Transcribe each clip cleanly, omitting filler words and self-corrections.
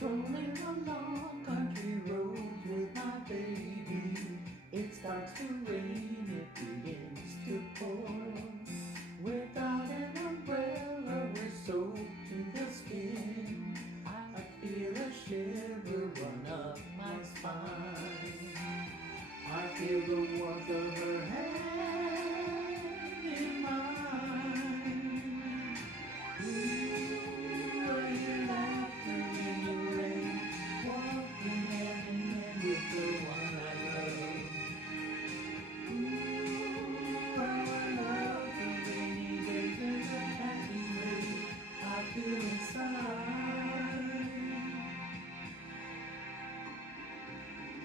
Strolling along country roads with my baby. It starts to rain, it begins to pour. Without an umbrella, we're soaked to the skin. I feel a shiver run up my spine. I feel the warmth of her hand in mine. Ooh, are you laughter in the rain, walking hand in hand with the one I love. Ooh, how I love the rainy days and the happy way I feel inside.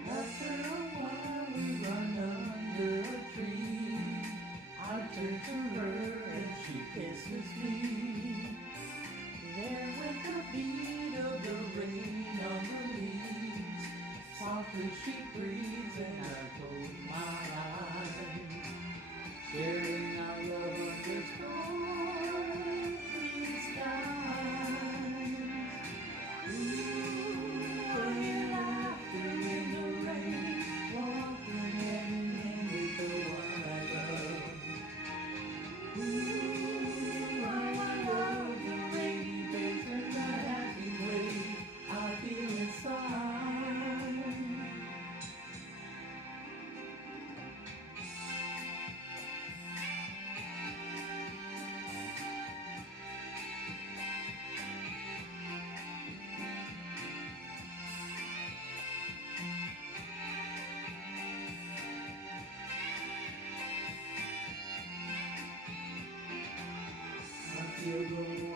After a while we run under a tree. I turn to her and she kisses me. There with the beat of the rain on the leaves, softly she breathes and I close my eyes, sharing our love under stormy skies. Ooh, are you laughter in the rain, walking hand in hand with the one I love. Ooh, how I love the rainy days and the happy way I feel inside. I feel the warmth